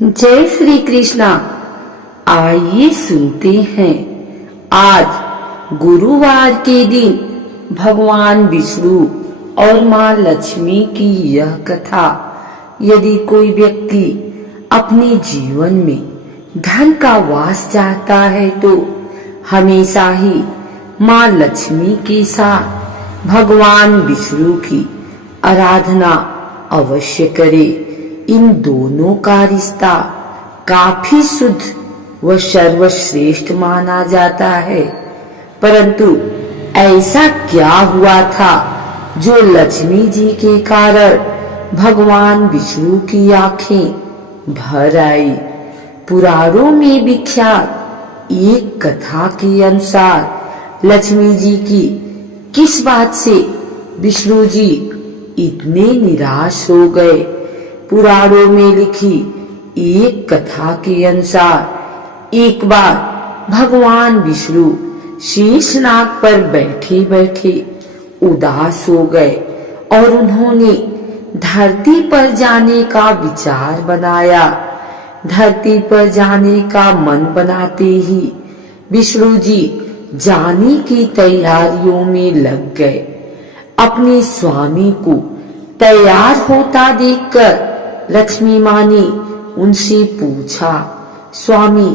जय श्री कृष्णा। आइए सुनते हैं आज गुरुवार के दिन भगवान विष्णु और माँ लक्ष्मी की यह कथा। यदि कोई व्यक्ति अपने जीवन में धन का वास चाहता है तो हमेशा ही माँ लक्ष्मी के साथ भगवान विष्णु की आराधना अवश्य करे। इन दोनों का रिश्ता काफी शुद्ध व सर्वश्रेष्ठ माना जाता है। परंतु ऐसा क्या हुआ था जो लक्ष्मी जी के कारण भगवान विष्णु की आंखें भर आई। पुराणों में विख्यात एक कथा के अनुसार लक्ष्मी जी की किस बात से विष्णु जी इतने निराश हो गए। पुराणों में लिखी एक कथा के अनुसार एक बार भगवान विष्णु शेषनाग पर बैठे बैठे उदास हो गए और उन्होंने धरती पर जाने का विचार बनाया। धरती पर जाने का मन बनाते ही विष्णु जी जाने की तैयारियों में लग गए। अपने स्वामी को तैयार होता देखकर लक्ष्मी माँ ने उनसे पूछा, स्वामी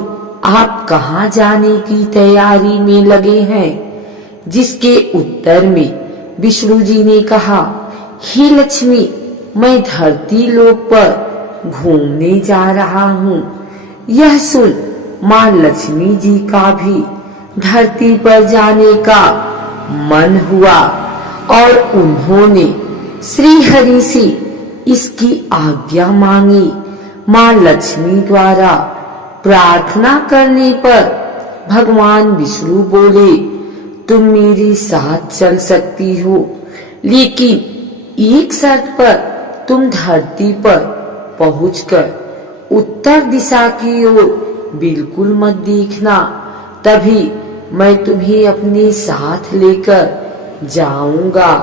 आप कहाँ जाने की तैयारी में लगे हैं? जिसके उत्तर में विष्णु जी ने कहा, हे लक्ष्मी, मैं धरती लोक पर घूमने जा रहा हूँ। यह सुन माँ लक्ष्मी जी का भी धरती पर जाने का मन हुआ और उन्होंने श्री हरि से इसकी आज्ञा मांगी। माँ लक्ष्मी द्वारा प्रार्थना करने पर भगवान विष्णु बोले, तुम मेरे साथ चल सकती हो, लेकिन एक शर्त पर तुम धरती पर पहुंचकर उत्तर दिशा की ओर बिल्कुल मत देखना, तभी मैं तुम्हें अपने साथ लेकर जाऊंगा।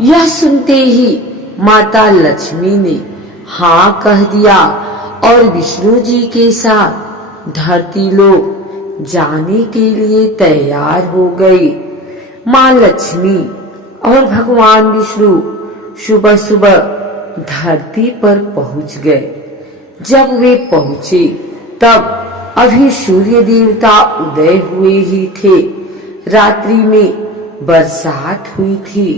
यह सुनते ही माता लक्ष्मी ने हाँ कह दिया और विष्णु जी के साथ धरती लोक जाने के लिए तैयार हो गई। माँ लक्ष्मी और भगवान विष्णु सुबह सुबह धरती पर पहुंच गए। जब वे पहुंचे तब अभी सूर्य देवता उदय हुए ही थे। रात्रि में बरसात हुई थी,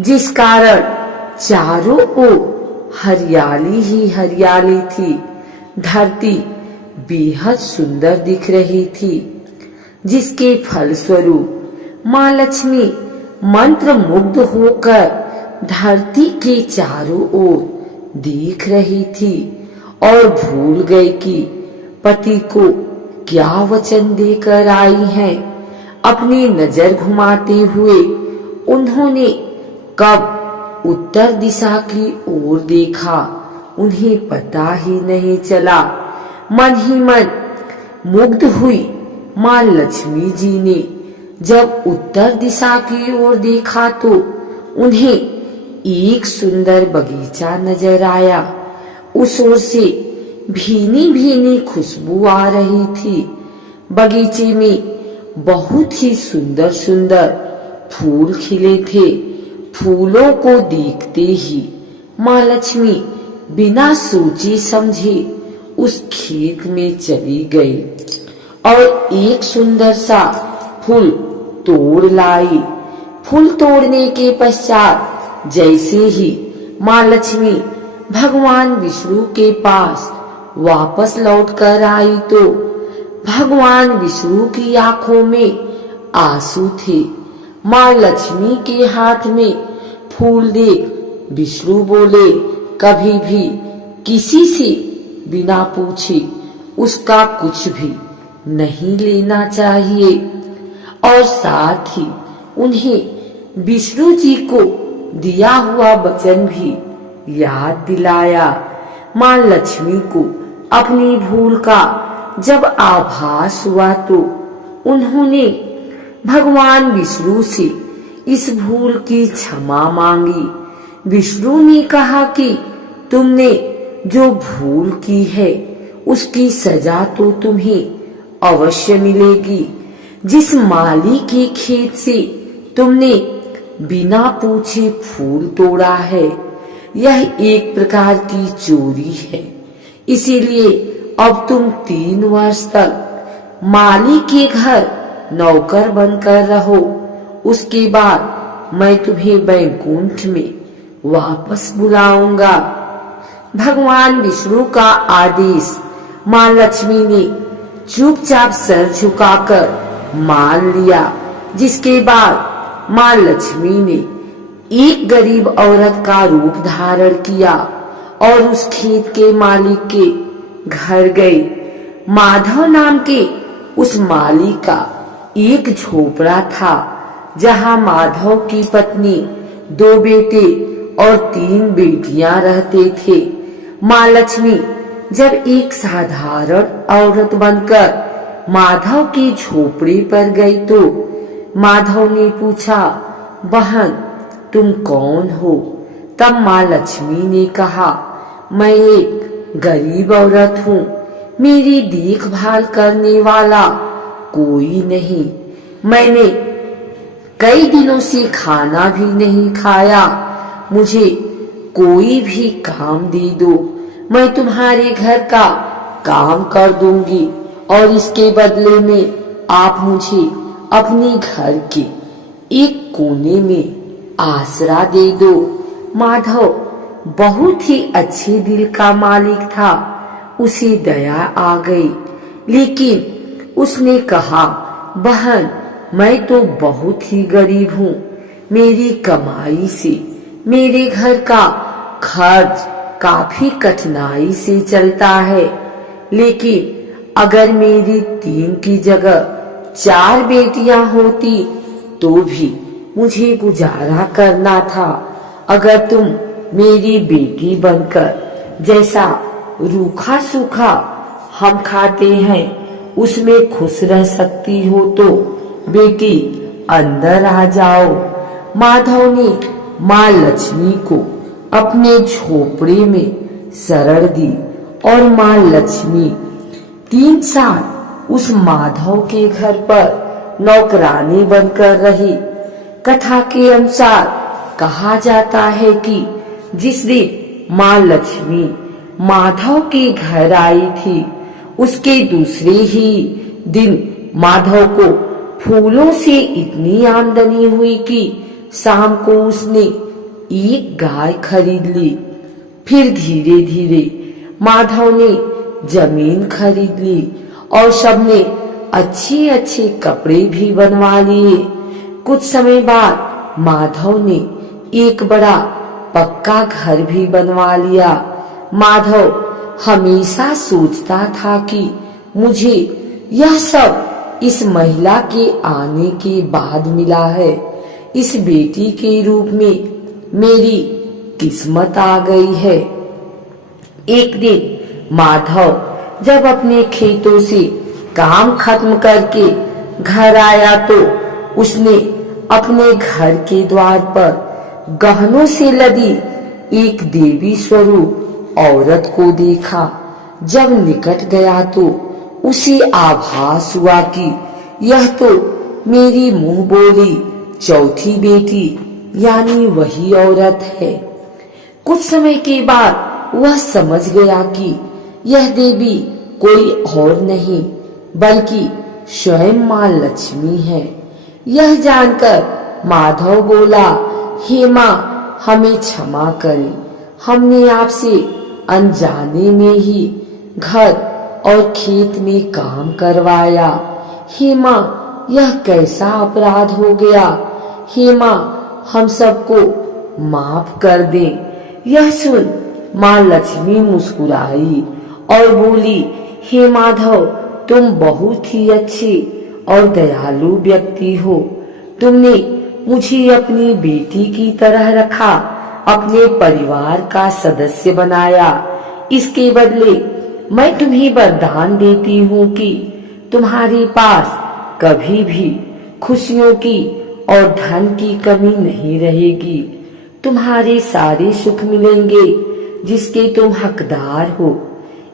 जिस कारण चारों ओर हरियाली ही हरियाली थी। धरती बेहद सुंदर दिख रही थी, जिसके फलस्वरूप माँ लक्ष्मी मंत्र मुग्ध होकर धरती के चारों ओर देख रही थी और भूल गई कि पति को क्या वचन देकर आई हैं। अपनी नजर घुमाते हुए उन्होंने कब उत्तर दिशा की ओर देखा, उन्हें पता ही नहीं चला। मन ही मन मुग्ध हुई माँ लक्ष्मी जी ने जब उत्तर दिशा की ओर देखा तो उन्हें एक सुंदर बगीचा नजर आया। उस ओर से भीनी भीनी खुशबू आ रही थी। बगीचे में बहुत ही सुंदर सुंदर फूल खिले थे। फूलों को देखते ही माँ लक्ष्मी बिना सोचे समझे उस खेत में चली गई और एक सुंदर सा फूल तोड़ लाई। फूल तोड़ने के पश्चात जैसे ही माँ लक्ष्मी भगवान विष्णु के पास वापस लौट कर आई तो भगवान विष्णु की आंखों में आंसू थे। माँ लक्ष्मी के हाथ में फूल देख विष्णु बोले, कभी भी किसी से बिना पूछे उसका कुछ भी नहीं लेना चाहिए। और साथ ही उन्हें विष्णु जी को दिया हुआ वचन भी याद दिलाया। माँ लक्ष्मी को अपनी भूल का जब आभास हुआ तो उन्होंने भगवान विष्णु से इस भूल की क्षमा मांगी। विष्णु ने कहा कि तुमने जो भूल की है उसकी सजा तो तुम्हें अवश्य मिलेगी। जिस माली के खेत से तुमने बिना पूछे फूल तोड़ा है, यह एक प्रकार की चोरी है। इसीलिए अब तुम 3 वर्ष तक माली के घर नौकर बनकर रहो। उसके बाद मैं तुम्हें वैकुंठ में वापस बुलाऊंगा। भगवान विष्णु का आदेश माँ लक्ष्मी ने चुपचाप सर झुकाकर मान लिया। जिसके बाद माँ लक्ष्मी ने एक गरीब औरत का रूप धारण किया और उस खेत के मालिक के घर गई। माधव नाम के उस मालिक का एक झोपड़ा था, जहाँ माधव की पत्नी, 2 बेटे और 3 बेटियां रहते थे। माँ लक्ष्मी जब एक साधारण औरत बनकर माधव के झोपड़े पर गई तो माधव ने पूछा, बहन तुम कौन हो? तब माँ लक्ष्मी ने कहा, मैं एक गरीब औरत हूँ, मेरी देखभाल करने वाला कोई नहीं। मैंने कई दिनों से खाना भी नहीं खाया, मुझे कोई भी काम दे दो, मैं तुम्हारे घर का काम कर दूंगी और इसके बदले में आप मुझे अपने घर के एक कोने में आसरा दे दो। माधव बहुत ही अच्छे दिल का मालिक था, उसे दया आ गई, लेकिन उसने कहा, बहन मैं तो बहुत ही गरीब हूँ, मेरी कमाई से मेरे घर का खर्च काफी कठिनाई से चलता है, लेकिन अगर मेरी 3 की जगह 4 बेटियां होती तो भी मुझे गुजारा करना था। अगर तुम मेरी बेटी बनकर जैसा रूखा सूखा हम खाते हैं उसमें खुश रह सकती हो तो बेटी अंदर आ जाओ। माधव ने माँ लक्ष्मी को अपने झोपड़े में शरण दी और माँ लक्ष्मी 3 साल उस माधव के घर पर नौकरानी बनकर रही। कथा के अनुसार कहा जाता है कि जिस दिन माँ लक्ष्मी माधव के घर आई थी, उसके दूसरे ही दिन माधव को फूलों से इतनी आमदनी हुई कि शाम को उसने एक गाय खरीद ली। फिर धीरे धीरे माधव ने जमीन खरीद ली और सबने अच्छे अच्छे कपड़े भी बनवा लिए। कुछ समय बाद माधव ने एक बड़ा पक्का घर भी बनवा लिया। माधव हमेशा सोचता था कि मुझे यह सब इस महिला के आने के बाद मिला है। इस बेटी के रूप में मेरी किस्मत आ गई है। एक दिन माधव जब अपने खेतों से काम खत्म करके घर आया तो उसने अपने घर के द्वार पर गहनों से लदी एक देवी स्वरूप औरत को देखा। जब निकट गया तो उसे आभास हुआ कि यह तो मेरी मुंह बोली चौथी बेटी यानी वही औरत है। कुछ समय के बाद वह समझ गया कि यह देवी कोई और नहीं बल्कि स्वयं माँ लक्ष्मी है। यह जानकर माधव बोला, हे माँ हमें क्षमा करें, हमने आपसे अनजाने में ही घर और खेत में काम करवाया। हे माँ यह कैसा अपराध हो गया, हे माँ हम सबको माफ कर दें। यह सुन माँ लक्ष्मी मुस्कुराई और बोली, हे माधव तुम बहुत ही अच्छे और दयालु व्यक्ति हो। तुमने मुझे अपनी बेटी की तरह रखा, अपने परिवार का सदस्य बनाया। इसके बदले मैं तुम्हें वरदान देती हूँ कि तुम्हारे पास कभी भी खुशियों की और धन की कमी नहीं रहेगी। तुम्हारे सारे सुख मिलेंगे जिसके तुम हकदार हो।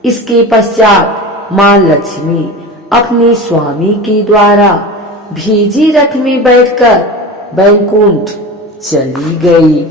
इसके पश्चात माँ लक्ष्मी अपने स्वामी के द्वारा भेजे रथ में बैठकर बैकुंठ चली गई।